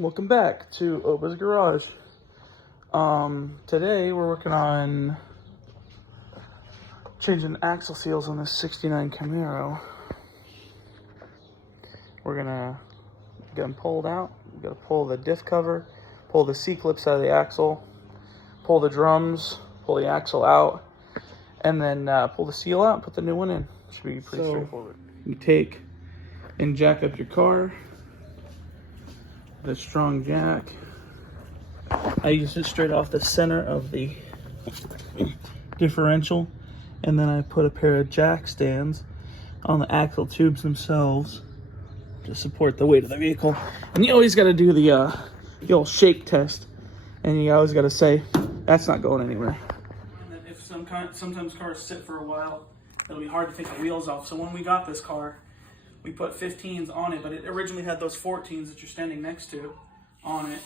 Welcome back to Oba's Garage. Today we're working on changing axle seals on this 69 Camaro. We're gonna get them pulled out. We gotta pull the diff cover, pull the C-clips out of the axle, pull the drums, pull the axle out, and then pull the seal out and put the new one in. Should be pretty straightforward. You take and jack up your car. The strong jack. I use it straight off the center of the differential, and then I put a pair of jack stands on the axle tubes themselves to support the weight of the vehicle. And you always got to do the old shake test, and you always got to say that's not going anywhere. If sometimes cars sit for a while, it'll be hard to take the wheels off. So when we got this car, we put 15s on it, but it originally had those 14s that you're standing next to on it.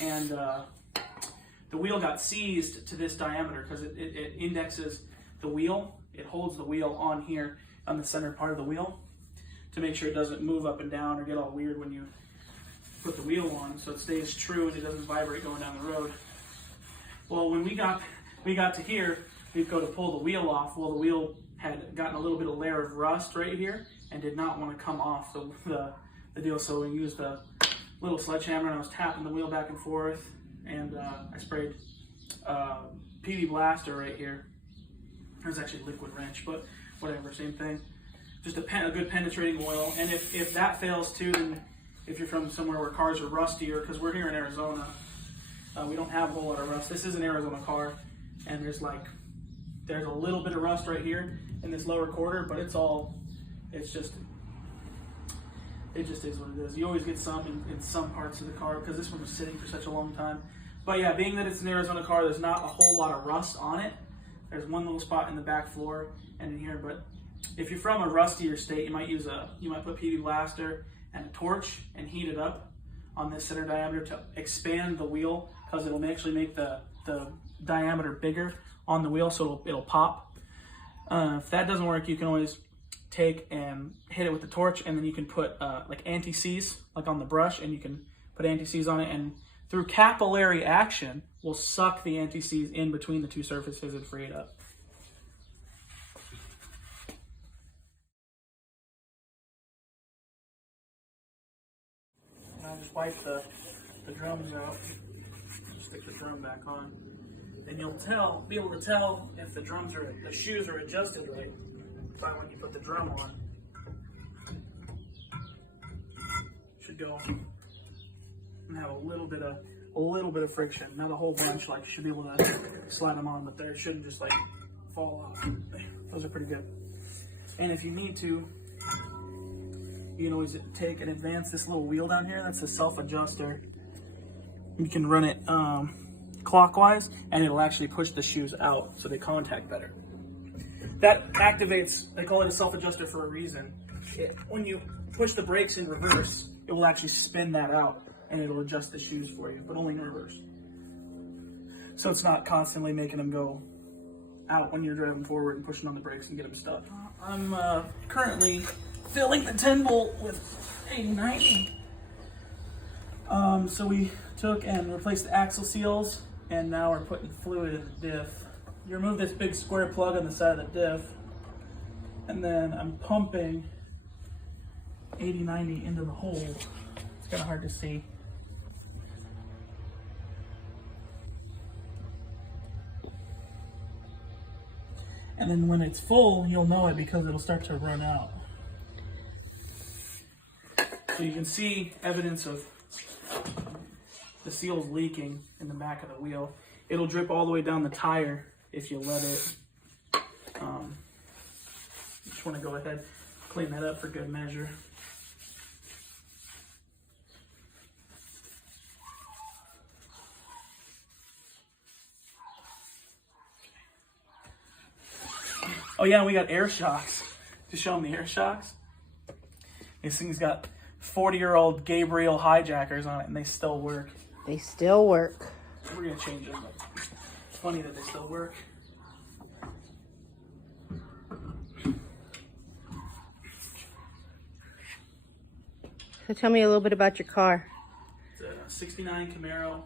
And the wheel got seized to this diameter because it indexes the wheel. It holds the wheel on here on the center part of the wheel to make sure it doesn't move up and down or get all weird when you put the wheel on, so it stays true and it doesn't vibrate going down the road. Well, when we got to here, we'd go to pull the wheel off. Well, the wheel had gotten a little bit of layer of rust right here and did not want to come off the deal, so we used a little sledgehammer and I was tapping the wheel back and forth, and I sprayed PV Blaster right here. It was actually liquid wrench, but whatever, same thing. Just a good penetrating oil, and if that fails too, then if you're from somewhere where cars are rustier, because we're here in Arizona, we don't have a whole lot of rust. This is an Arizona car, and there's a little bit of rust right here in this lower quarter, but it just is what it is. You always get some in some parts of the car because this one was sitting for such a long time. But yeah, being that it's an Arizona car, there's not a whole lot of rust on it. There's one little spot in the back floor and in here, but if you're from a rustier state, you might put PV Blaster and a torch and heat it up on this center diameter to expand the wheel, because it'll actually make the diameter bigger on the wheel, so it'll pop. If that doesn't work, you can always take and hit it with the torch, and then you can put like anti-seize like on the brush, and you can put anti-seize on it, and through capillary action will suck the anti-seize in between the two surfaces and free it up. And I'll just wipe the drums out, stick the drum back on, and you'll be able to tell if the shoes are adjusted right by when you put the drum on. Should go and have a little bit of friction, not a whole bunch. Like, you should be able to slide them on, but they shouldn't just like fall off. Those are pretty good. And if you need to, you can always take and advance this little wheel down here. That's a self-adjuster. You can run it clockwise, and it'll actually push the shoes out so they contact better. That activates, they call it a self-adjuster for a reason. When you push the brakes in reverse, it will actually spin that out, and it'll adjust the shoes for you, but only in reverse. So it's not constantly making them go out when you're driving forward and pushing on the brakes and get them stuck. I'm currently filling the 10-bolt with 8090. So we took and replaced the axle seals, and now we're putting fluid in the diff. You remove this big square plug on the side of the diff, and then I'm pumping 8090 into the hole. It's kind of hard to see. And then when it's full, you'll know it because it'll start to run out. So you can see evidence of the seals leaking in the back of the wheel. It'll drip all the way down the tire if you let it. Just want to go ahead, clean that up for good measure. Oh yeah, we got air shocks. To show them the air shocks. This thing's got 40-year-old Gabriel hijackers on it, and they still work. They still work. We're gonna change them, but it's funny that they still work. So tell me a little bit about your car. It's a a 69 Camaro,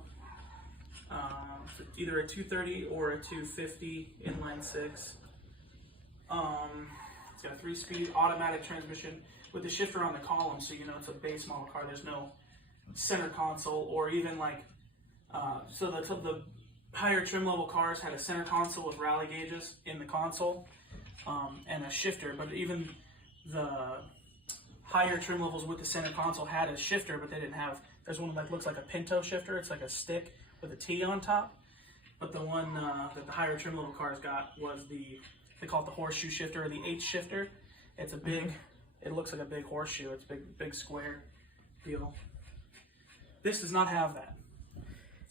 either a 230 or a 250 inline six. It's got a 3-speed automatic transmission with the shifter on the column, so you know it's a base model car. There's no center console, or even like, so the higher trim level cars had a center console with rally gauges in the console, and a shifter, but even the higher trim levels with the center console had a shifter, but they didn't have, there's one that looks like a Pinto shifter. It's like a stick with a T on top, but the one that the higher trim level cars got was they call it the horseshoe shifter, or the H shifter. It's a big, it looks like a big horseshoe. It's big square deal. This does not have that.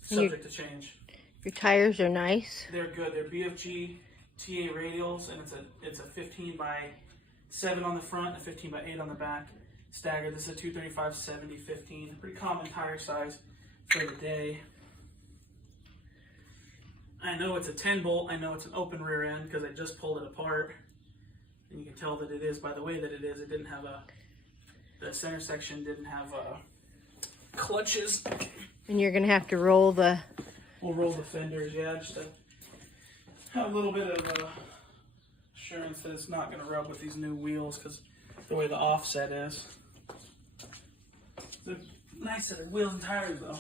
Subject to change. Your tires are nice. They're good. They're BFG TA radials, and it's a 15x7 on the front, a 15x8 on the back. Staggered. This is a 235/70/15. Pretty common tire size for the day. I know it's a 10 bolt. I know it's an open rear end because I just pulled it apart, and you can tell that it is by the way that it is. It didn't have the center section didn't have clutches. And you're gonna have to roll the. We'll roll the fenders, yeah, just to have a little bit of assurance that it's not going to rub with these new wheels, because the way the offset is. It's a nice set of wheels and tires, though.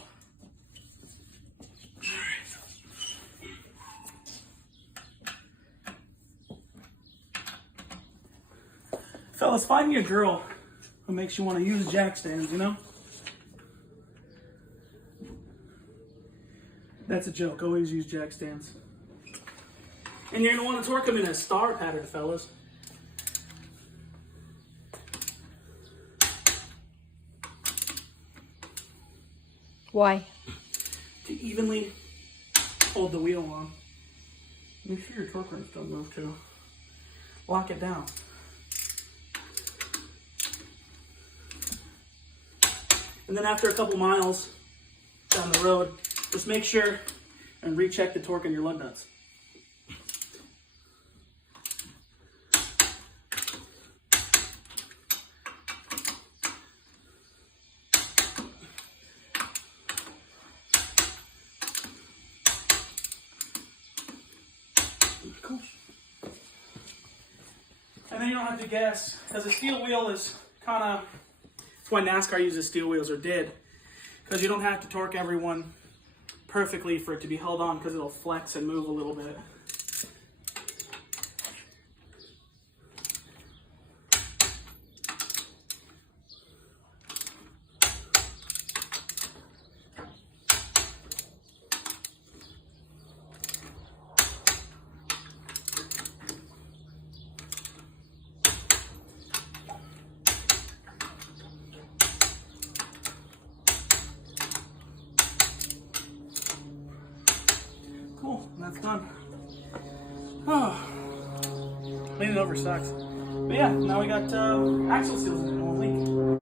Fellas, find me a girl who makes you want to use jack stands, you know? That's a joke. Always use jack stands. And you're going to want to torque them in a star pattern, fellas. Why? To evenly hold the wheel on. Make sure your torque wrench don't move too. Lock it down. And then after a couple miles down the road, just make sure and recheck the torque in your lug nuts. Cool. And then you don't have to guess, because a steel wheel is kind of, that's why NASCAR uses steel wheels, or did, because you don't have to torque everyone perfectly for it to be held on, because it'll flex and move a little bit. Cool, that's done. Oh, cleaning it over sucks. But yeah, now we got axle seals in.